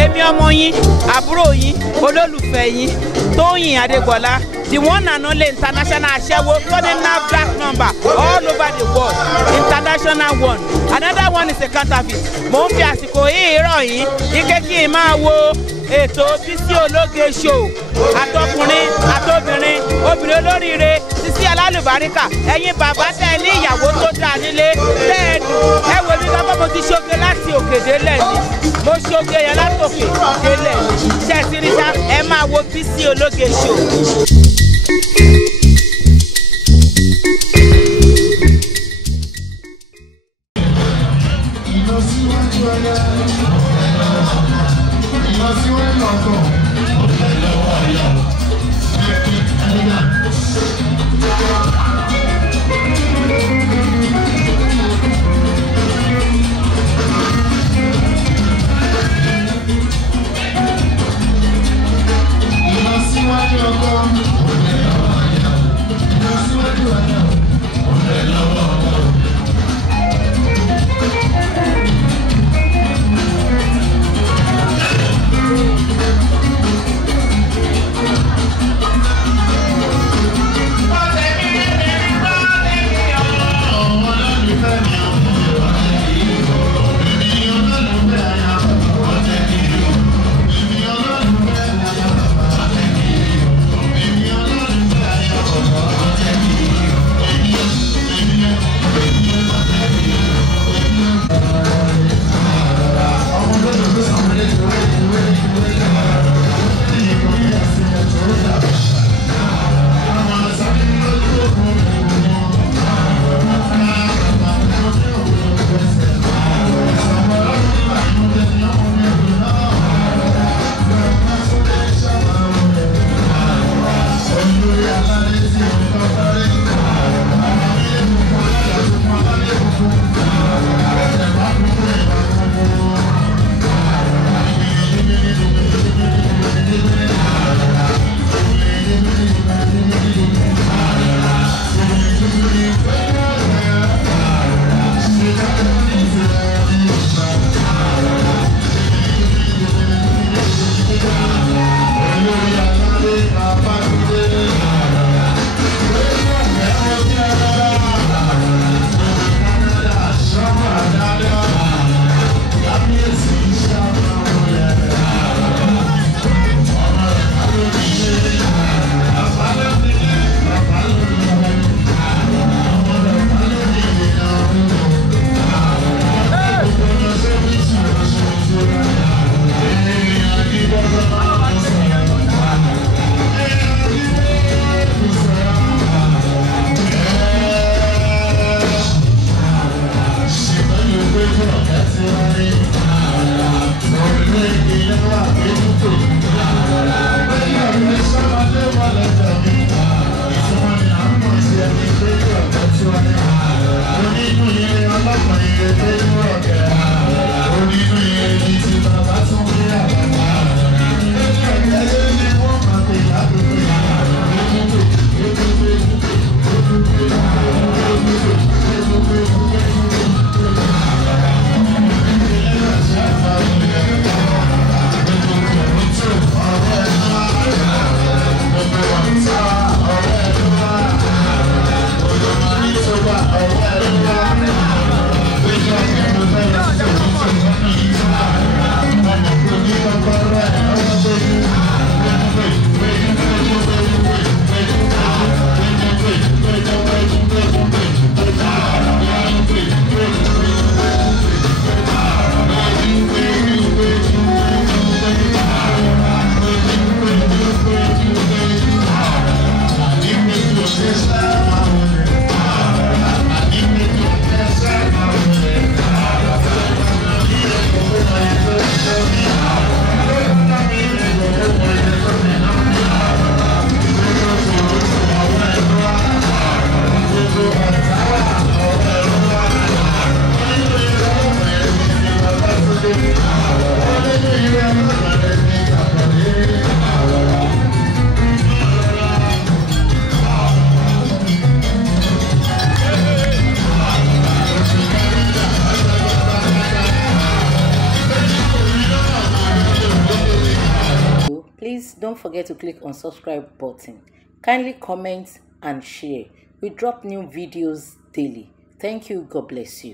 èmi ọmọ yín àbúrò yín olólùfẹ́ yín Tóyìn Adégbọlá, the one and only international aṣẹ́wó running NAFDAC number all over the world, international one. Another one is a counterfeit. Mo ń fi àsìkò yìí rọ̀ yín ike kí n máa wo ètò Bisi Ológe show, àtọkùnrin àtobìnrin, obìnrin olóríire, Sisi alálùbáríkà, ẹ̀yin bàbá tẹ́ ní ìyàwó tó dáa nílé tẹ́ ẹ dùn. Ẹ wo mi lọ́pọ̀ mo ti ṣoge láti òkè délẹ̀ ni, mo ṣoge yẹn látòkè délẹ̀ ni. Ṣé ẹ ti rí sá? Ẹ máa wo Bisi Ológe show. Please don't forget to click on subscribe button. Kindly comment and share. We drop new videos daily. Thank you. God bless you.